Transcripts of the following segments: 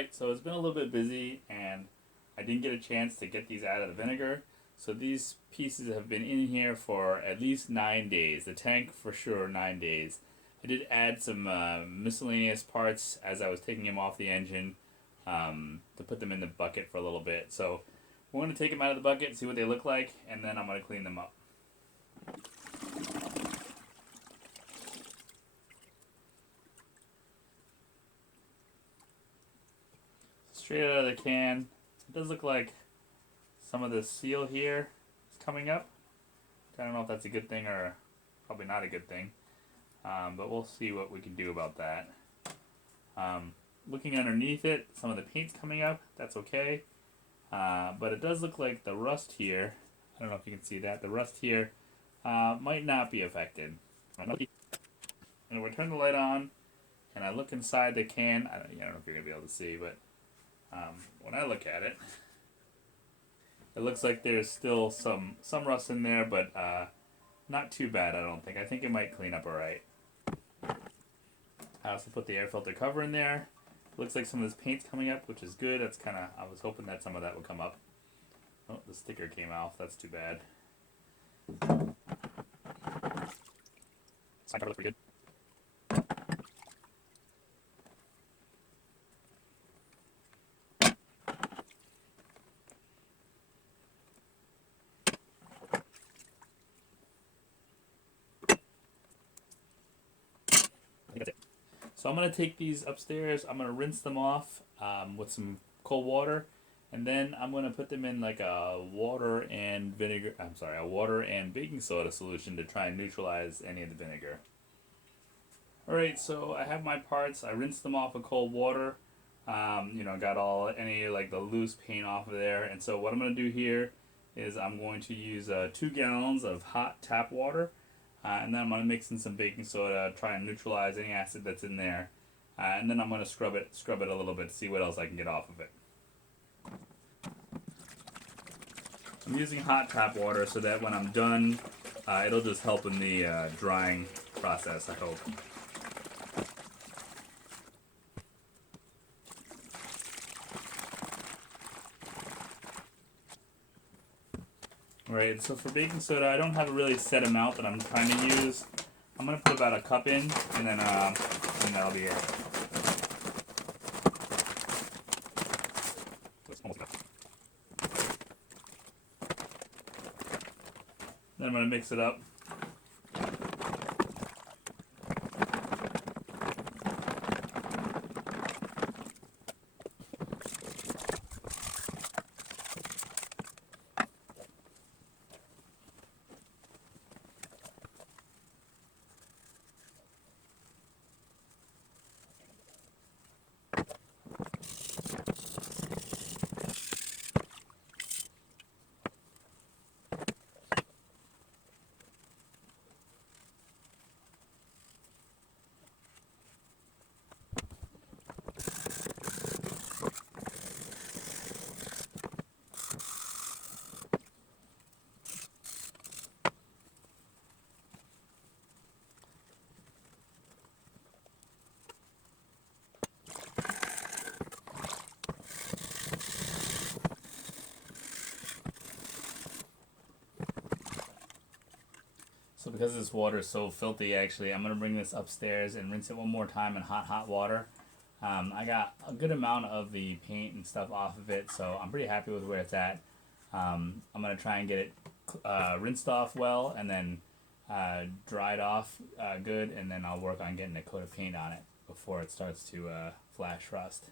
Alright, so it's been a little bit busy and I didn't get a chance to get these out of the vinegar. So these pieces have been in here for at least 9 days. The tank for sure 9 days. I did add some miscellaneous parts as I was taking them off the engine to put them in the bucket for a little bit. So we're going to take them out of the bucket, see what they look like, and then I'm going to clean them up. Straight out of the can, it does look like some of the seal here is coming up. I don't know if that's a good thing or probably not a good thing, but we'll see what we can do about that. Looking underneath it, some of the paint's coming up. That's okay, but it does look like the rust here. I don't know if you can see that. The rust here might not be affected. And if I turn the light on and I look inside the can, I don't know if you're gonna be able to see, but when I look at it, it looks like there's still some rust in there, but not too bad, I don't think. I think it might clean up alright. I also put the air filter cover in there. Looks like some of this paint's coming up, which is good. That's kind of, I was hoping that some of that would come up. Oh, the sticker came off. That's too bad. Side cover looks pretty good. I think that's it. So I'm going to take these upstairs. I'm going to rinse them off with some cold water. And then I'm going to put them in like a water and baking soda solution to try and neutralize any of the vinegar. Alright, so I have my parts. I rinsed them off with cold water. Got any like the loose paint off of there. And so what I'm going to do here is I'm going to use 2 gallons of hot tap water. And then I'm going to mix in some baking soda, try and neutralize any acid that's in there. And then I'm going to scrub it a little bit, see what else I can get off of it. I'm using hot tap water so that when I'm done, it'll just help in the drying process, I hope. Alright, so for baking soda, I don't have a really set amount that I'm trying to use. I'm going to put about a cup in, and then that'll be it. Then I'm going to mix it up. So because this water is so filthy, actually, I'm going to bring this upstairs and rinse it one more time in hot water. I got a good amount of the paint and stuff off of it, so I'm pretty happy with where it's at. I'm going to try and get it rinsed off well and then dried off good, and then I'll work on getting a coat of paint on it before it starts to flash rust.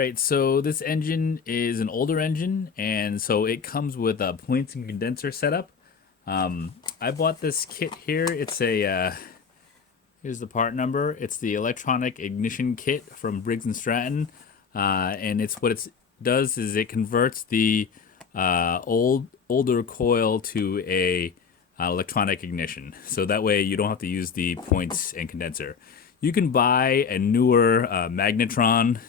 right, so this engine is an older engine, and so it comes with a points and condenser setup. I bought this kit here. It's a here's the part number. It's the electronic ignition kit from Briggs and Stratton, and it's what it does is it converts the older coil to a electronic ignition. So that way you don't have to use the points and condenser. You can buy a newer magnetron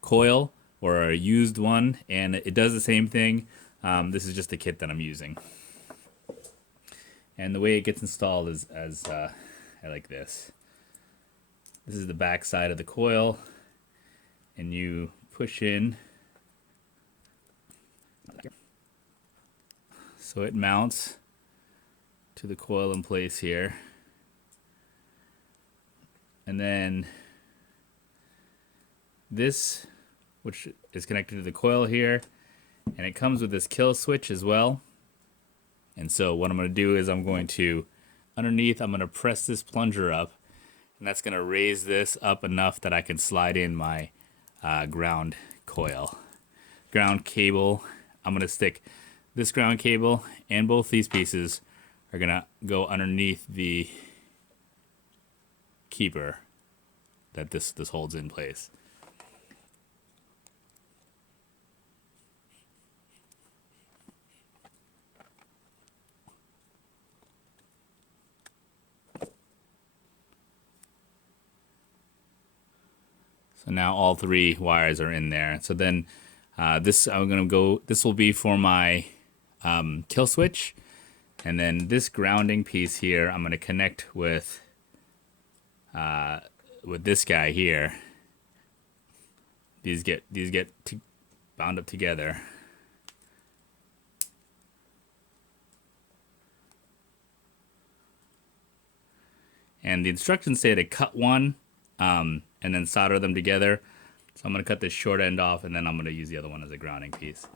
coil or a used one, and it does the same thing. This is just the kit that I'm using. And the way it gets installed is as like this. This is the back side of the coil, and you push in. So it mounts to the coil in place here. And then this, which is connected to the coil here, and it comes with this kill switch as well. And so what I'm going to do is I'm going to press this plunger up, and that's going to raise this up enough that I can slide in my ground coil. Ground cable, I'm going to stick this ground cable, and both these pieces are going to go underneath the keeper that this holds in place. So now all three wires are in there. So then this will be for my kill switch. And then this grounding piece here, I'm going to connect with this guy here. These get bound up together. And the instructions say to cut one and then solder them together. So I'm going to cut this short end off, and then I'm going to use the other one as a grounding piece.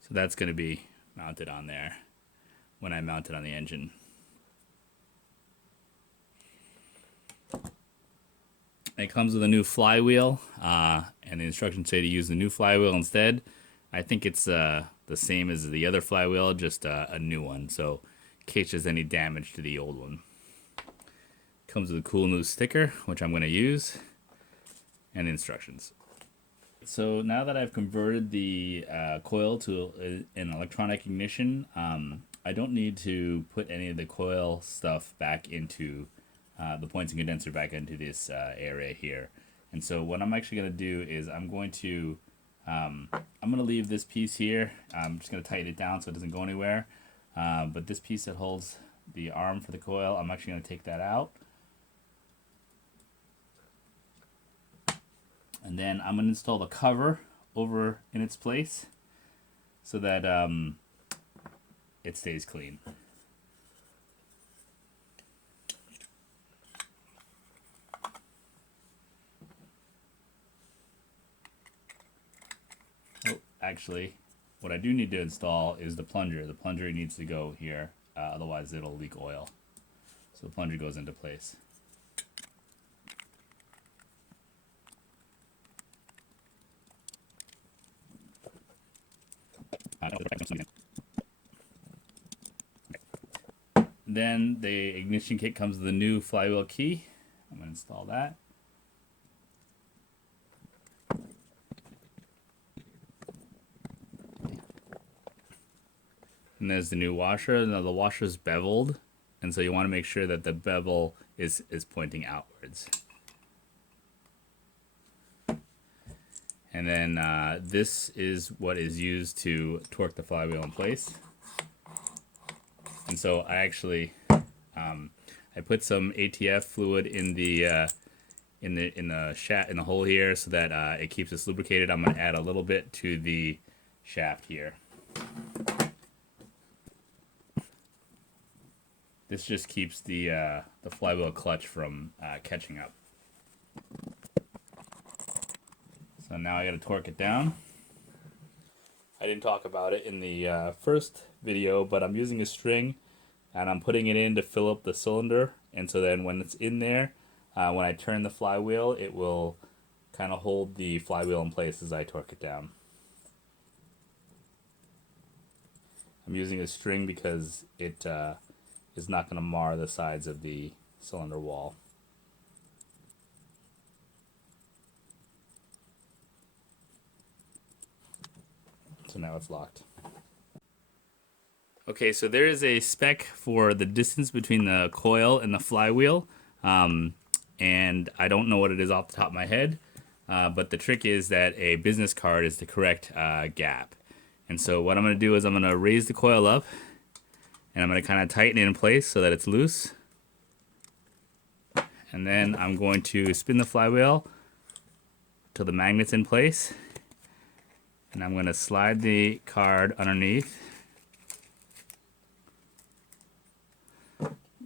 So that's going to be mounted on there when I mount it on the engine. It comes with a new flywheel, and the instructions say to use the new flywheel instead. I think it's the same as the other flywheel, just a new one, so in case there's any damage to the old one. Comes with a cool new sticker, which I'm going to use, and instructions. So now that I've converted the coil to an electronic ignition, I don't need to put any of the coil stuff back into the points and condenser back into this area here. And so what I'm actually going to do is I'm going to leave this piece here. I'm just going to tighten it down so it doesn't go anywhere. But this piece that holds the arm for the coil, I'm actually going to take that out. And then I'm going to install the cover over in its place so that it stays clean. Oh, actually, what I do need to install is the plunger. The plunger needs to go here, otherwise it'll leak oil. So the plunger goes into place. Then the ignition kit comes with a new flywheel key. I'm going to install that. And there's the new washer. Now the washer is beveled, and so you want to make sure that the bevel is pointing outwards. And then this is what is used to torque the flywheel in place. And so I actually I put some ATF fluid in the hole here so that it keeps us lubricated. I'm going to add a little bit to the shaft here. This just keeps the flywheel clutch from catching up. So now I got to torque it down. I didn't talk about it in the first video, but I'm using a string and I'm putting it in to fill up the cylinder. And so then when it's in there, when I turn the flywheel, it will kind of hold the flywheel in place as I torque it down. I'm using a string because it is not going to mar the sides of the cylinder wall. So now it's locked. Okay, so there is a spec for the distance between the coil and the flywheel, and I don't know what it is off the top of my head, but the trick is that a business card is the correct gap. And so what I'm going to do is I'm going to raise the coil up, and I'm going to kind of tighten it in place so that it's loose. And then I'm going to spin the flywheel till the magnet's in place, and I'm going to slide the card underneath.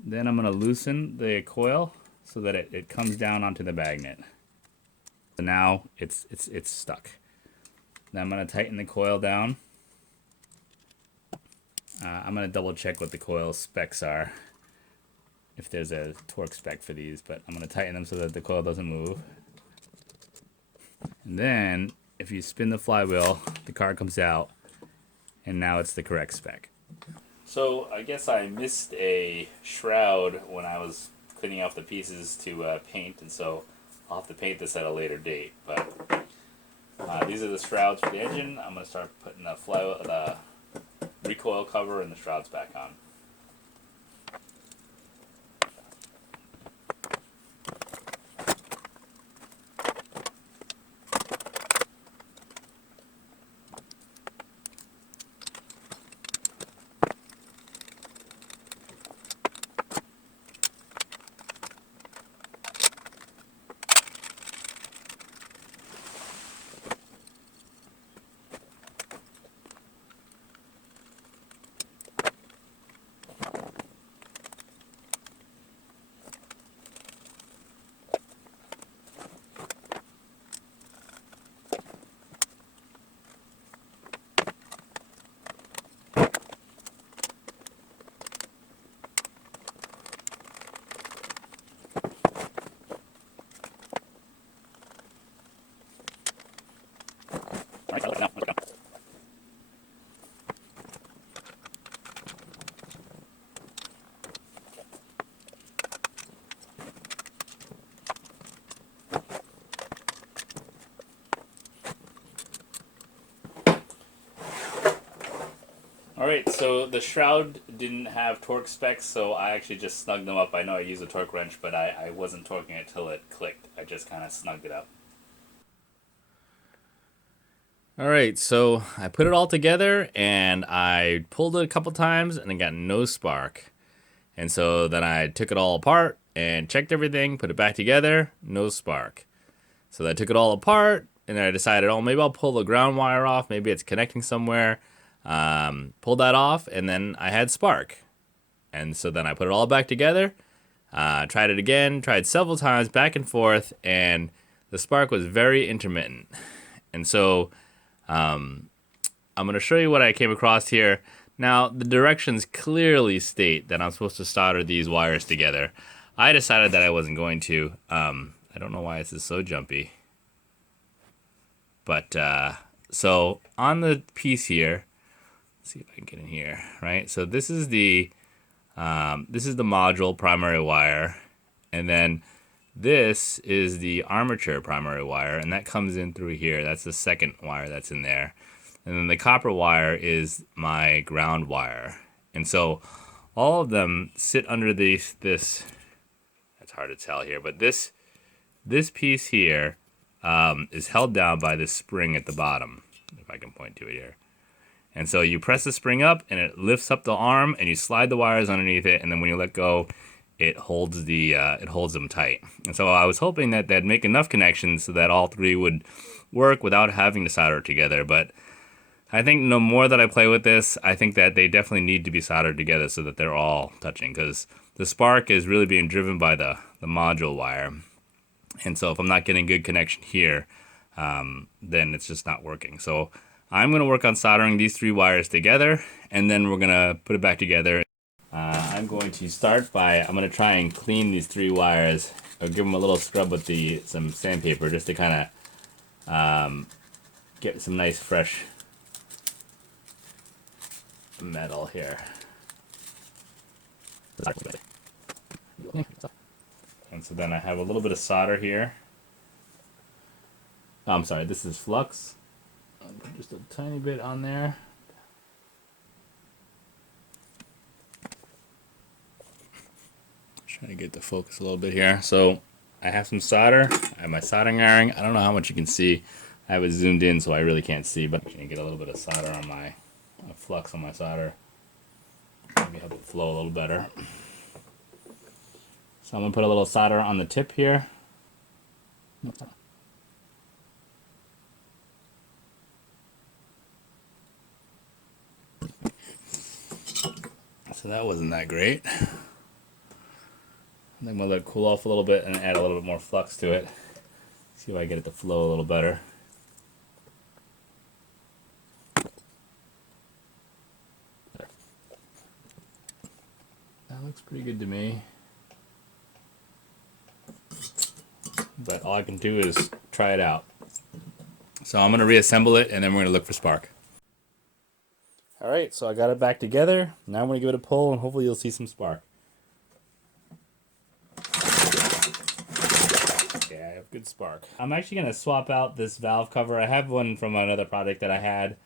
Then I'm going to loosen the coil so that it comes down onto the magnet. So now it's stuck. Now I'm going to tighten the coil down. I'm going to double check what the coil specs are, if there's a torque spec for these, but I'm going to tighten them so that the coil doesn't move. And then if you spin the flywheel, the card comes out, and now it's the correct spec. So I guess I missed a shroud when I was cleaning off the pieces to paint, and so I'll have to paint this at a later date. But these are the shrouds for the engine. I'm going to start putting the recoil cover and the shrouds back on. Alright, so the shroud didn't have torque specs, so I actually just snugged them up. I know I used a torque wrench, but I wasn't torquing it till it clicked. I just kind of snugged it up. Alright, so I put it all together and I pulled it a couple times and it got no spark. And so then I took it all apart and checked everything, put it back together, no spark. So I took it all apart and I decided, oh, maybe I'll pull the ground wire off, maybe it's connecting somewhere. Pulled that off, and then I had spark. And so then I put it all back together, tried it again, tried several times back and forth, and the spark was very intermittent. And so I'm going to show you what I came across here. Now, the directions clearly state that I'm supposed to solder these wires together. I decided that I wasn't going to. I don't know why this is so jumpy. But, so on the piece here, let's see if I can get in here, right? So this is the module primary wire, and then this is the armature primary wire, and that comes in through here. That's the second wire that's in there. And then the copper wire is my ground wire. And so all of them sit under this, that's hard to tell here, but this piece here is held down by this spring at the bottom, if I can point to it here. And so you press the spring up and it lifts up the arm and you slide the wires underneath it, and then when you let go, it holds them tight. And so I was hoping that they'd make enough connections so that all three would work without having to solder together. But I think no more that I play with this, I think that they definitely need to be soldered together so that they're all touching, because the spark is really being driven by the module wire. And so if I'm not getting good connection here, then it's just not working. So I'm going to work on soldering these 3 wires together, and then we're going to put it back together. I'm going to start by, I'm going to try and clean these 3 wires. I'll give them a little scrub with some sandpaper just to kind of get some nice fresh metal here. And so then I have a little bit of solder here. Oh, I'm sorry, this is flux. Just a tiny bit on there. Trying to get the focus a little bit here. So I have some solder. I have my soldering iron. I don't know how much you can see. I have it zoomed in so I really can't see, but I can get a little bit of solder on my flux on my solder. Maybe help it flow a little better. So I'm going to put a little solder on the tip here. So that wasn't that great. I think I'm going to let it cool off a little bit and add a little bit more flux to it. See if I get it to flow a little better. That looks pretty good to me. But all I can do is try it out. So I'm going to reassemble it and then we're going to look for spark. Alright, so I got it back together. Now I'm going to give it a pull and hopefully you'll see some spark. Yeah, I have good spark. I'm actually going to swap out this valve cover. I have one from another project that I had.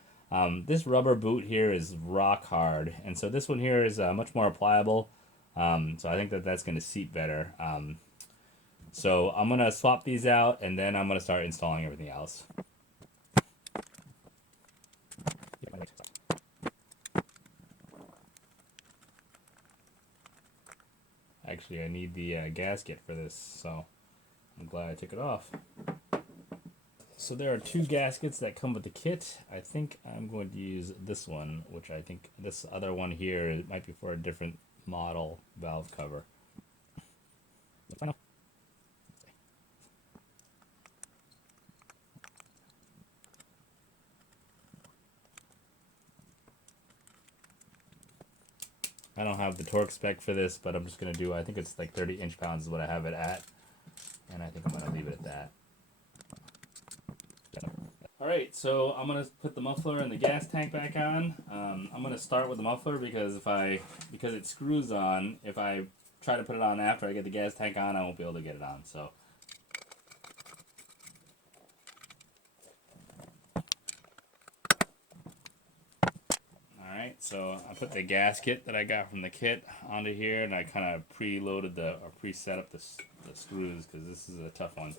This rubber boot here is rock hard. And so this one here is much more pliable. So I think that that's going to seat better. So I'm going to swap these out and then I'm going to start installing everything else. Actually, I need the gasket for this, so I'm glad I took it off. So there are 2 gaskets that come with the kit. I think I'm going to use this one, which I think this other one here it might be for a different model valve cover. Let's find out. I don't have the torque spec for this, but I'm just going to do, I think it's like 30 inch-pounds is what I have it at. And I think I'm going to leave it at that. Alright, so I'm going to put the muffler and the gas tank back on. I'm going to start with the muffler because because it screws on, if I try to put it on after I get the gas tank on, I won't be able to get it on. So Alright, so I put the gasket that I got from the kit onto here and I kind of pre-loaded or pre-set up the screws because this is a tough one.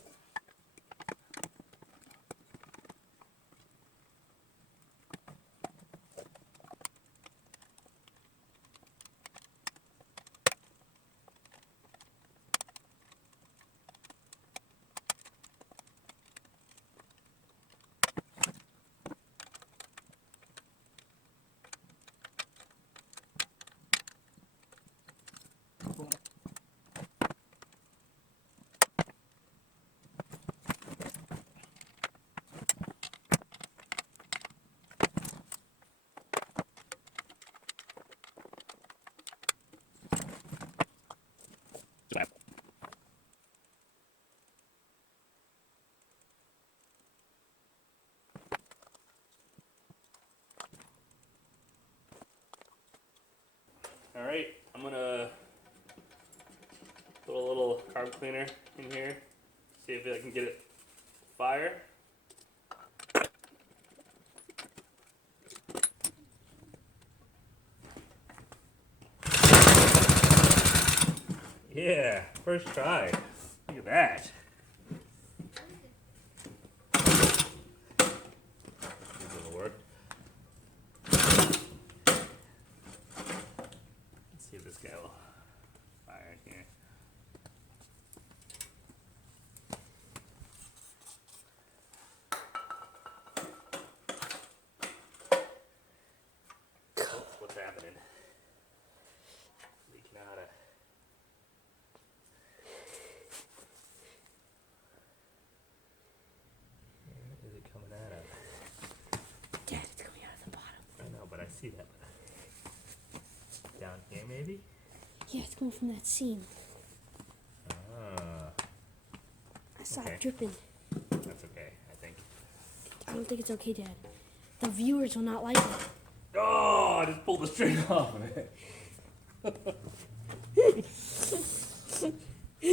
Alright, I'm gonna put a little carb cleaner in here, see if I can get it fire. Yeah, first try. Look at that. This will work. Let's see if this guy will fire in here. What's happening? Leaking out of. see that. Down here, maybe? Yeah, it's coming from that seam. Ah, I saw Okay. it dripping. that's okay, I think. I don't think it's okay, Dad. The viewers will not like it. Oh, I just pulled the string off of it.